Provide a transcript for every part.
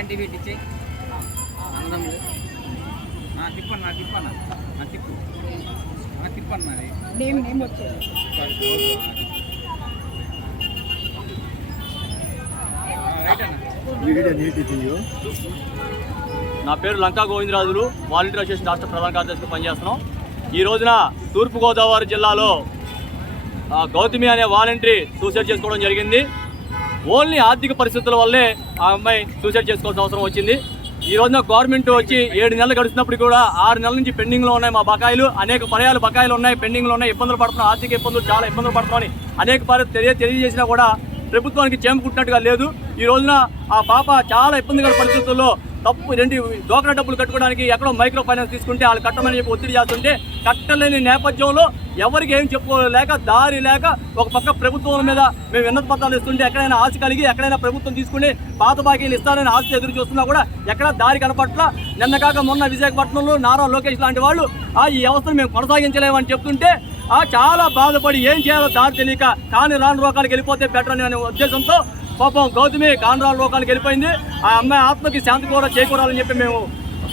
అంటే వీటి నా తిప్పన్న నా తిప్పన్న నా తిప్పు. నా తిప్పన్న నా పేరు లంకా గోవిందరాజులు వాలంటీర్ అసోసియేషన్ రాష్ట్ర ప్రధాన కార్యదర్శిగా పనిచేస్తున్నాం. ఈ రోజున తూర్పుగోదావరి జిల్లాలో గౌతమి అనే వాలంటరీ సూసైడ్ చేసుకోవడం జరిగింది. ఓన్లీ ఆర్థిక పరిస్థితుల వల్లే ఆ అమ్మాయి సూసైడ్ చేసుకోవాల్సిన అవసరం వచ్చింది. ఈ రోజున గవర్నమెంట్ వచ్చి ఏడు నెలలు గడుస్తున్నప్పుడు కూడా ఆరు నెలల నుంచి పెండింగ్లో ఉన్నాయి మా బకాయిలు. అనేక పర్యాలు బకాయిలు ఉన్నాయి పెండింగ్లో ఉన్నాయి. ఇబ్బందులు పడుతున్నాం ఆర్థిక ఇబ్బందులు చాలా ఇబ్బందులు పడుతున్నామని అనేక పర్యాలు తెలియ తెలియజేసినా కూడా ప్రభుత్వానికి చేమకుట్టినట్టుగా లేదు. ఈ రోజున ఆ పాప చాలా ఇబ్బందికర పరిస్థితుల్లో తప్పు రెండు డోకరా డబ్బులు కట్టుకోవడానికి ఎక్కడో మైక్రో ఫైనాన్స్ తీసుకుంటే వాళ్ళు కట్టమని చెప్పి ఒత్తిడి చేస్తుంటే కట్టలేని నేపథ్యంలో ఎవరికి ఏం చెప్పుకోలేక దారి లేక ఒక పక్క ప్రభుత్వం మీద మేము విన్నత పత్రాలు ఇస్తుంటే ఎక్కడైనా ఆశ కలిగి ఎక్కడైనా ప్రభుత్వం తీసుకుని పాత బాకీలు ఇస్తారని ఆశ ఎదురు చూస్తున్నా కూడా ఎక్కడ దారి కనపట్ల. నిన్న కాక మొన్న విశాఖపట్నంలో నారా లోకేష్ లాంటి వాళ్ళు ఆ ఈ వ్యవస్థను మేము కొనసాగించలేమని చెప్తుంటే ఆ చాలా బాధపడి ఏం చేయాలో దారి తెలియక కానీ రాని రోగాలకు వెళ్ళిపోతే బెటర్ అనే ఉద్దేశంతో పాపం గౌతమి కానరాల లోకానికి వెళ్ళిపోయింది. ఆ అమ్మాయి ఆత్మకి శాంతి కూడా చేకూరాలని చెప్పి మేము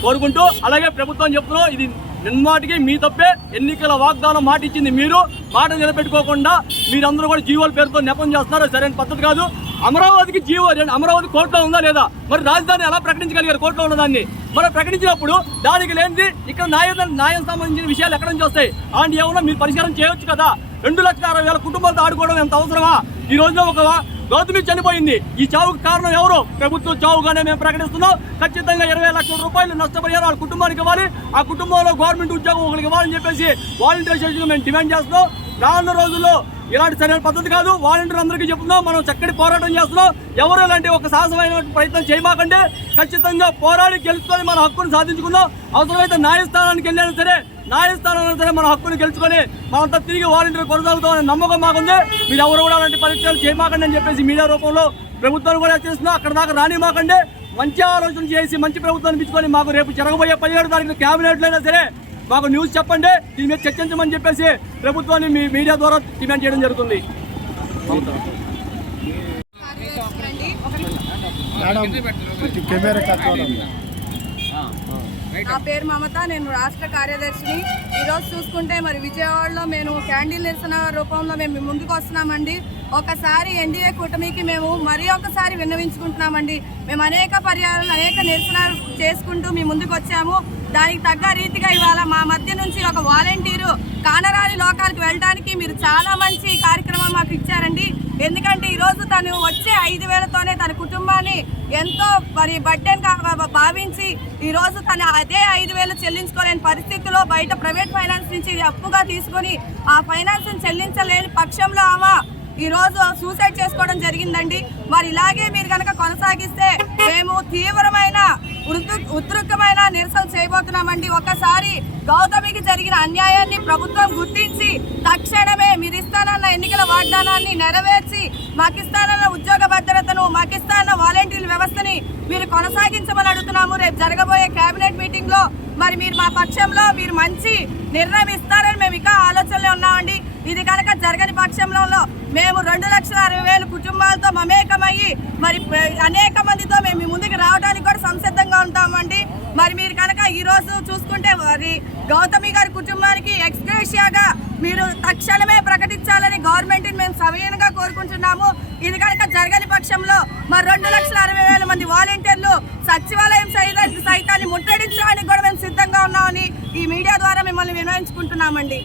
కోరుకుంటూ అలాగే ప్రభుత్వం చెప్తున్నాం ఇది నిన్నటికి మీ తప్పే. ఎన్నికల వాగ్దానం మాట ఇచ్చింది మీరు. మాట నిలబెట్టుకోకుండా మీరందరూ కూడా జీవోల పేరుతో నెపం చేస్తున్నారు. సరైన పద్ధతి కాదు. అమరావతికి జీవో అమరావతి కోర్టులో ఉందా లేదా? మరి రాజధాని ఎలా ప్రకటించగలిగారు? కోర్టులో ఉన్నదాన్ని మరి ప్రకటించినప్పుడు దానికి లేనిది ఇక్కడ న్యాయ న్యాయం సంబంధించిన విషయాలు ఎక్కడ నుంచి వస్తాయి? అలాంటి ఏమన్నా మీరు పరిష్కారం చేయొచ్చు కదా? రెండు లక్షల అరవై వేల కుటుంబాలతో ఆడుకోవడం ఎంత అవసరమా? ఈ రోజున ఒక గౌతమి చనిపోయింది. ఈ చావుకు కారణం ఎవరు? ప్రభుత్వం చావుగానే మేము ప్రకటిస్తున్నాం. ఖచ్చితంగా ఇరవై లక్షల రూపాయలు నష్టపరిహారం వాళ్ళ కుటుంబానికి ఇవ్వాలి. ఆ కుటుంబంలో గవర్నమెంట్ ఉద్యోగం ఒకరికి ఇవ్వాలని చెప్పేసి వాలంటీర్ చేసి మేము డిమాండ్ చేస్తున్నాం. రానున్న రోజుల్లో ఇలాంటి సరైన పద్ధతి కాదు. వాలంటీర్ అందరికీ చెప్తున్నాం మనం చక్కటి పోరాటం చేస్తున్నాం. ఎవరు ఇలాంటి ఒక సాహసమైన ప్రయత్నం చేయమాకంటే ఖచ్చితంగా పోరాడి గెలుచుకొని మన హక్కును సాధించుకుందాం. అవసరమైతే న్యాయస్థానానికి వెళ్ళినా సరే న్యాయస్థానంలో సరే మన హక్కును గెలుచుకొని మనంతా తిరిగి వాలంటీర్ కొనసాగుతామనే నమ్మకం మాకుంది. మీరు ఎవరు కూడా అలాంటి పరీక్షలు చేయమాకండి అని చెప్పేసి మీడియా రూపంలో ప్రభుత్వాన్ని కూడా చేస్తున్నాం. అక్కడ దాకా రానిమాకండి. మంచి ఆలోచన చేసి మంచి ప్రభుత్వాన్ని పిచ్చుకొని మాకు రేపు జరగబోయే పదిహేడు తారీఖు క్యాబినెట్లో అయినా సరే మాకు న్యూస్ చెప్పండి దీని మీద చర్చించమని చెప్పేసి ప్రభుత్వాన్ని మీ మీడియా ద్వారా డిమాండ్ చేయడం జరుగుతుంది. మేడం కెమెరా కట్టుకోవడం నా పేరు మమత నేను రాష్ట్ర కార్యదర్శిని. ఈరోజు చూసుకుంటే మరి విజయవాడలో మేము క్యాండిల్ నిరసన రూపంలో మేము ముందుకు వస్తున్నామండి. ఒకసారి ఎన్డీఏ కూటమికి మేము మరీ ఒకసారి విన్నవించుకుంటున్నామండి. మేము అనేక పర్యాలను అనేక నిరసనలు చేసుకుంటూ మీ ముందుకు వచ్చాము. దానికి తగ్గ రీతిగా ఇవాళ మా మధ్య నుంచి ఒక వాలంటీరు కానరాని లోకాలకు వెళ్ళడానికి మీరు చాలా మంచి కార్యక్రమం మాకు ఇచ్చారండి. ఎందుకంటే ఈరోజు తను వచ్చే ఐదు వేలతోనే తన కుటుంబాన్ని ఎంతో మరి బడ్డెన్ భావించి ఈరోజు తను అదే ఐదు వేలు చెల్లించుకోలేని పరిస్థితిలో బయట ప్రైవేట్ ఫైనాన్స్ నుంచి అప్పుగా తీసుకొని ఆ ఫైనాన్స్ని చెల్లించలేని పక్షంలో ఆమె ఈరోజు సూసైడ్ చేసుకోవడం జరిగిందండి. మరి ఇలాగే మీరు కనుక కొనసాగిస్తే మేము తీవ్రమైన ఉద్రు- ఉద్రిక్తమైన నిరసన చేయబోతున్నామండి. ఒక్కసారి గౌతమికి జరిగిన అన్యాయాన్ని ప్రభుత్వం గుర్తించి తక్షణమే మీరు ఇస్తానన్న ఎన్నికల వాగ్దానాన్ని నెరవేర్చి మాకిస్తానన్న ఉద్యోగ భద్రతను మాకిస్తానన్న వాలంటీర్ వ్యవస్థని మీరు కొనసాగించమని అడుగుతున్నాము. రేపు జరగబోయే కేబినెట్ మీటింగ్లో మరి మీరు మా పక్షంలో మీరు మంచి నిర్ణయం ఇస్తారని మేము ఇంకా ఆలోచనలో ఉన్నామండి. ఇది కనుక జరగని పక్షంలో మేము రెండు లక్షల అరవై వేల కుటుంబాలతో మమేకమయ్యి మరి అనేక మందితో మేము ముందుకు రావడానికి కూడా సంసిద్ధంగా ఉంటామండి. మరి మీరు కనుక ఈరోజు చూసుకుంటే మరి గౌతమి గారి కుటుంబానికి ఎక్స్గ్రేషియాగా మీరు తక్షణమే ప్రకటించాలని గవర్నమెంట్ని మేము సవినయంగా కోరుకుంటున్నాము. ఇది కనుక జరగని పక్షంలో మరి రెండు లక్షల అరవై వేల మంది వాలంటీర్లు సచివాలయం సైతాన్ని ముట్టడించడానికి కూడా మేము సిద్ధంగా ఉన్నామని ఈ మీడియా ద్వారా మిమ్మల్ని వినియోగించుకుంటున్నామండి